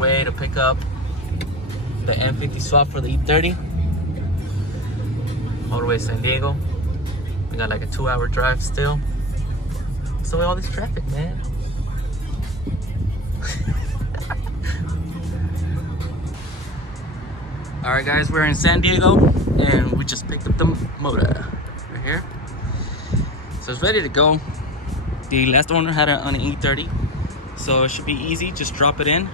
way to pick up the M50 swap for the E30 all the way to San Diego. We got like a 2-hour drive still. So all this traffic, man. All right, guys, we're in San Diego, and we just picked up the motor right here. So it's ready to go. The last owner had it on an E30, so it should be easy. Just drop it in.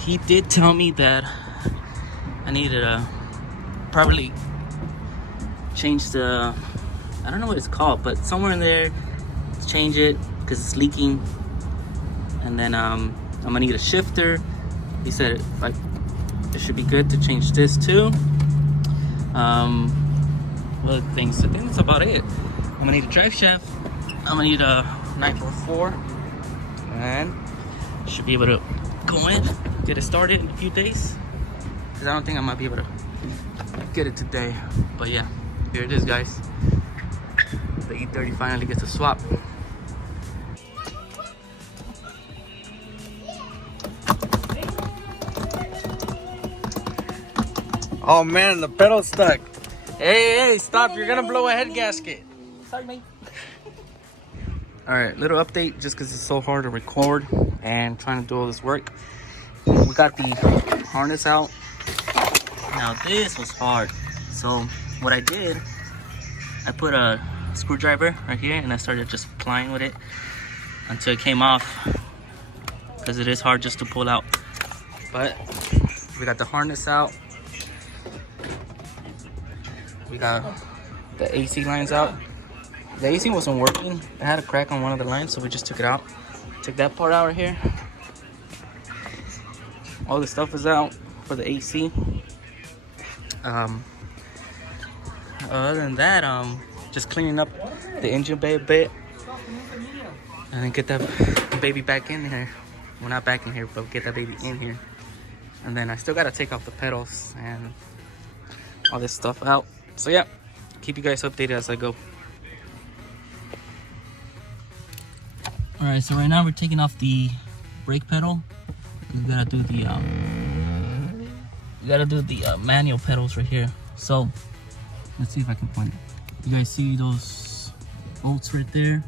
He did tell me that I needed to probably change the, I don't know what it's called, but somewhere in there, change it because it's leaking. And then I'm gonna need a shifter. He said like it should be good to change this too. Other things, I think that's about it. I'm gonna need a drive shaft. I'm gonna need a 944, and should be able to go in, get it started in a few days. Cause I don't think I might be able to get it today. But yeah, here it is, guys. The E30 finally gets a swap. Oh man, the pedal's stuck. Hey, stop, you're gonna blow a head gasket. Sorry, mate. Alright, little update, just because it's so hard to record and trying to do all this work. We got the harness out. Now this was hard. So what I did, I put a screwdriver right here and I started just plying with it until it came off, because it is hard just to pull out. But we got the harness out. We got the AC lines out. The AC wasn't working. It had a crack on one of the lines, so we just took it out. Took that part out right here. All the stuff is out for the AC. Other than that, just cleaning up the engine bay a bit, and then get that baby back in here. Well, not back in here, but get that baby in here. And then I still gotta take off the pedals and all this stuff out. So yeah, keep you guys updated as I go. All right, so right now we're taking off the brake pedal. We gotta do the manual pedals right here. So let's see if I can point it. You guys see those bolts right there?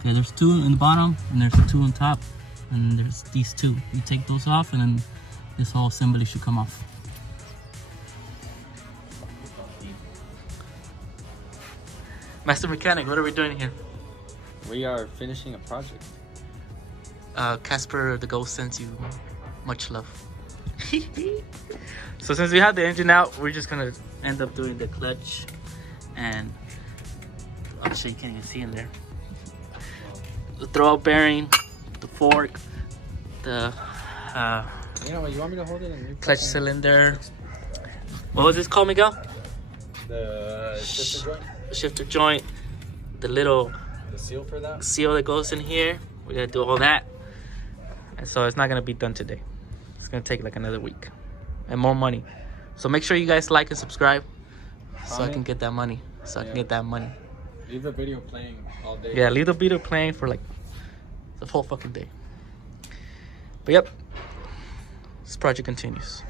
Okay, there's 2 in the bottom and there's 2 on top, and there's these 2. You take those off and then this whole assembly should come off. Master Mechanic, what are we doing here? We are finishing a project. Casper the Ghost sends you much love. So since we have the engine out, we're just gonna end up doing the clutch and I'm sure you can't even see in there. The throwout bearing, the fork, the you know what, you want me to hold it and clutch cylinder. What was this called, Miguel? The shifter joint. Shifter joint, the little seal for that? Seal that goes in here. We gotta do all that. And so it's not gonna be done today. It's gonna take like another week and more money. So make sure you guys like and subscribe so I can get that money. I can get that money. Leave the video playing all day. Yeah, leave the video playing for like the whole fucking day. But yep, this project continues.